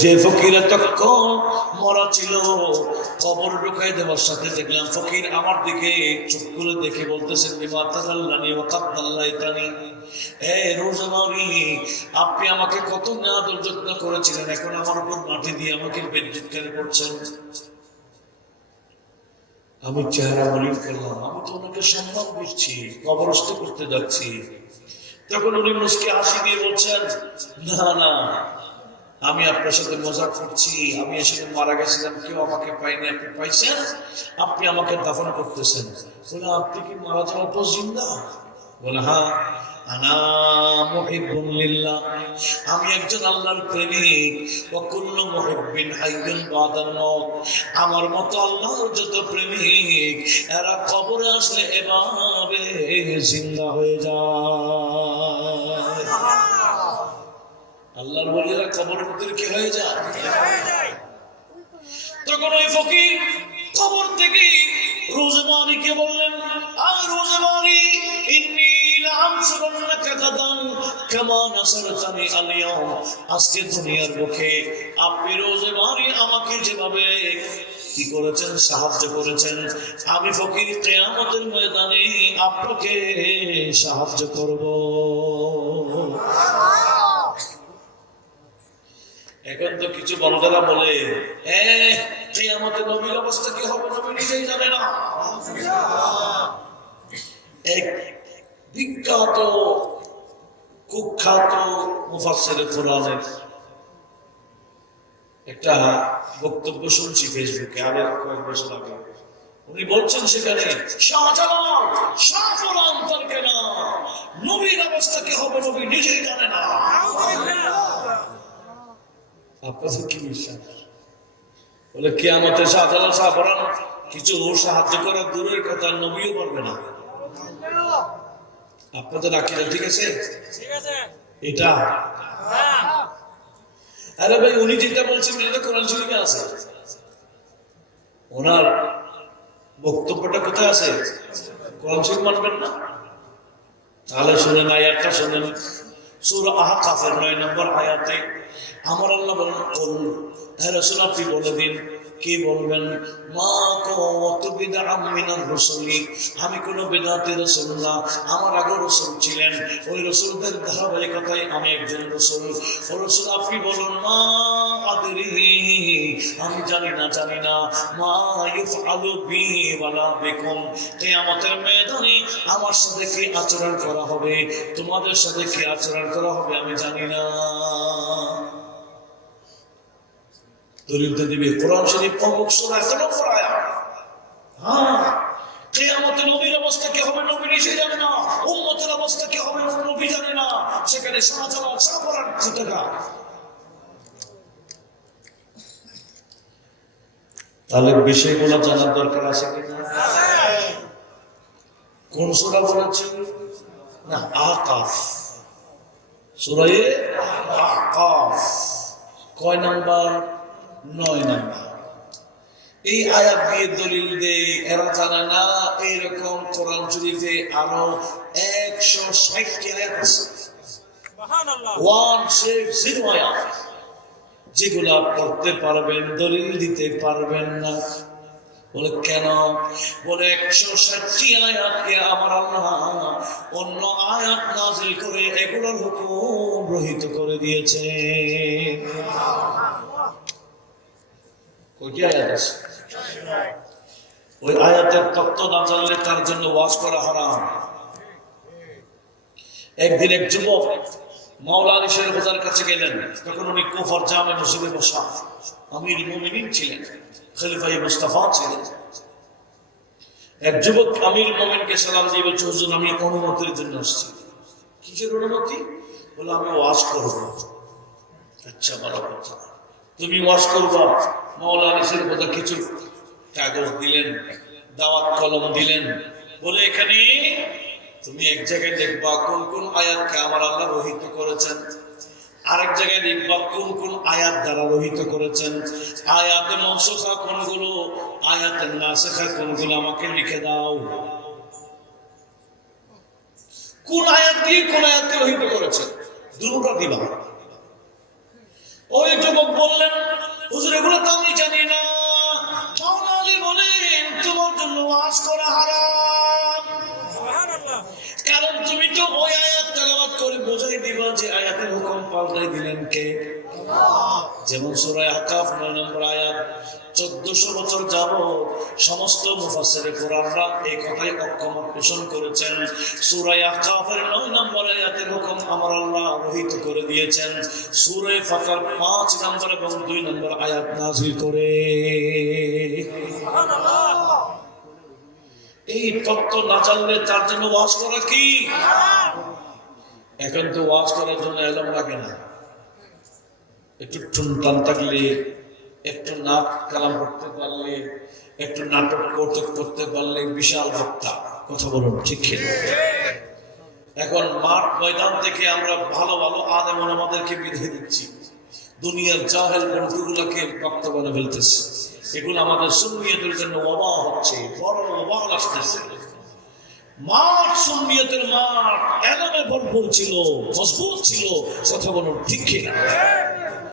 যে ফকির তখন মরা ছিল, কবর ঢুকাই দেওয়ার সাথে দেখলাম ফকির আমার দিকে চোখ খুলে দেখে বলতেছেন, আপনি আমাকে কত আদর যত্ন করেছিলেন, এখন আমার উপর মাটি দিয়ে আমাকে বেজ্জত কেন করছেন? আমি চেহারা মলিন করলাম, আমি তো ওনাকে সম্মান দিচ্ছি, কবরস্থ করতে যাচ্ছি। তখন উনি মুস্কি হাসি দিয়ে বলছেন, না না, আমি আপনার সাথে মজা করছি, আমি আসলে মারা গেছিলাম, কেউ আমাকে পাইনি, আপনি পাইছেন, আপনি আমাকে দাফন করতেছেন। বলে আপনি কি মারা যাওয়ার পর জিন্দা? বলে হ্যাঁ, আনা মুহিব্বুন লিল্লাহ, আমি একজন আল্লাহর প্রেমিক। ওয়া কুল্লু মুহিব্বিন হাইয়ুন বাদাল মাউত, আমার মতো আল্লাহর যত প্রেমিক এরা কবরে আসলে এভাবে জিন্দা হয়ে যায়। আল্লাহর ওলিরা কবরের ভিতরে কি হয়ে যায়? তখন ওই ফকির কবর থেকে রোজমারিকে বললেন, আর রোজমারি, ইন্নী লাআনসুরান্নাকা গাদান কামা নাসারতানি আল-ইয়াওম, আজকে দুনিয়ার বুকে আপনি রোজমারি আমাকে যেভাবে কি করেছেন, সাহায্য করেছেন, আমি ফকির কিয়ামতের ময়দানে আপনাকে সাহায্য করব। এখন তো কিছু বড়রা বলে, কিয়ামতে নবীর অবস্থা কি হবে নবী নিজেই জানে না। এক বিখ্যাত কুখ্যাত মুফাসসিরে কোরআনের একটা বক্তব্য শুনছি ফেসবুকে আরেক কয়েক বছর আগে। উনি বলছেন সেখানে, শাহজালাল শাহজালাল তার কেনা নবীর অবস্থা কি হবে নবী নিজেই জানে না। আপনাদের কি বিশ্বাস? বলে কিয়ামতে শাহজালাল শাহজালাল কিছু সাহায্য করার দূরের কথা, নবীও পারবে না। আপনাদের আকীদা ঠিক আছে? এটা আরে ভাই, উনি যেটা বলছেন এটা কোরআন শরীফে আছে। ওনার বক্তব্যটা কোথায় আছে? কোরআন শরীফ মানবেন না? তাহলে শুনেন, আয়াতটা শুনেন। সূরা আহকাফের 9 নম্বর আয়াতে আমার আল্লাহ বলেন, হে রাসূল আপনি বলে দিন। কি বলবেন? মা কুনতু বিদআম মিনার রাসূলি, আমি কোন বিদআতি রাসূল না, আমার আগে রাসূল ছিলেন, ওই রাসূলদের ধারাবাহিকতায় আমি একজন রাসূল। ও রাসূল আপনি বলুন, মা আদরি, আমি জানি না, মা ইউফআলু বি ওয়ালা বিকুম, কিয়ামতের ময়দানে আমার সাথে কি আচরণ করা হবে, তোমাদের সাথে কি আচরণ করা হবে আমি জানি না। দলিলটা দিবে কোরআন শরীফ অমুক সূরা 1 নম্বর আয়াত। হ্যাঁ, কিয়ামতে নবীর অবস্থা কি হবে নবী নিজে জানে না, উম্মতের অবস্থা কি হবে নবী জানে না। সেখানে শাহজালাল শাহপরান কোথাকা। তাহলে বিষয়গুলো জানার দরকার আছে কিনা? কোন সূরা বলেছেন? না, আহকাফ, সূরা আহকাফ কয় নাম্বার? 9 নাম্বার। এই আয়াত দিয়ে দলিল দেয়, এরা জানে না এরকম কোরআন শরীফে আরো 160টি আয়াত আছে, সুবহানাল্লাহ, 160 আয়াত, যেগুলা পড়তে পারবেন, দলিল দিতে পারবেন না। বলে কেন? বলে 160টি আয়াতকে আমার আল্লাহ অন্য আয়াত নাযিল করে এগুলোর হুকুম রহিত করে দিয়েছে। কয়টি আয়াত আছে? ওই আয়াতের তত্ত্ব না জানলে তার জন্য ওয়াজ করা হারাম। একদিন এক যুবক মাওলা আলী শের বাজার কাছে গেলেন, তখন উনি কুফার জামে মসজিদে বসা আমির মুমিনিন ছিলেন, খলিফা মুস্তাফা ছিলেন। এক যুবক আমির মুমিনকে সালাম দিয়ে বলছে, হুজুর আমি অনুমতির জন্য আসছি। কিসের অনুমতি? বলে আমি ওয়াজ করব। আচ্ছা, ভালো কথা, তুমি ওয়াজ করবা। মাওলা আলী শের বাজার কিছু কাগজ দিলেন, দাওয়াত কলম দিলেন, বলে এখানে তুমি এক জায়গায় দেখবা কোন কোন আয়াতকে আমার আল্লাহ রহিত করেছেন, আরেক জায়গায় দেখবা কোন কোন আয়াত দ্বারা রহিত করেছেন, আয়াতে মানসুখা কোনগুলো, আয়াতে নাসিখা কোনগুলো আমাকে লিখে দাও। কোন আয়াত দিয়ে কোন আয়াতকে রহিত করেছেন দুটোটা দিবা। ওই যুবক বললেন, যেমন সূরা আহকাফ 9 নম্বর আয়াত 1400 বছর যাবত সমস্ত মুফাসসিরে কোরআনরা এই কথাই ঐকমত পোষণ করেছেন। সূরা আহকাফের 9 নম্বর আয়াতের হুকুম আমার আল্লাহ রহিত করে দিয়েছেন সূরা ফাতর 5 নম্বর এবং 2 নম্বর আয়াত নাযিল করে। সুবহানাল্লাহ। এই তত্ত্ব না জানলে তার জন্য ওয়াজ করা কি? এখন তো ওয়াজ করার জন্য এলম লাগে না, একটু টুনটান থাকলে, একটু নাক কালাম করতে পারলে, একটু নাটক করতে পারলে বিশাল বক্তা। কথা বলুন ঠিক কিনা? এখন মাঠ ময়দান থেকে আমরা ভালো ভালো আলেম ওলামাদেরকে বিদায় দিচ্ছি, দুনিয়ার জাহেল বন্ধুগুলোকে বক্তা বলে ফেলতেছে। এগুলো আমাদের সুন্নিয়তের জন্য ওয়াবা হচ্ছে, বড় ওয়াবা আসতেছে। মাঠ সুন্নিয়তের মাঠ, এলামে ভরপুর ছিল, মজবুত ছিল। কথা বলুন ঠিক কিনা?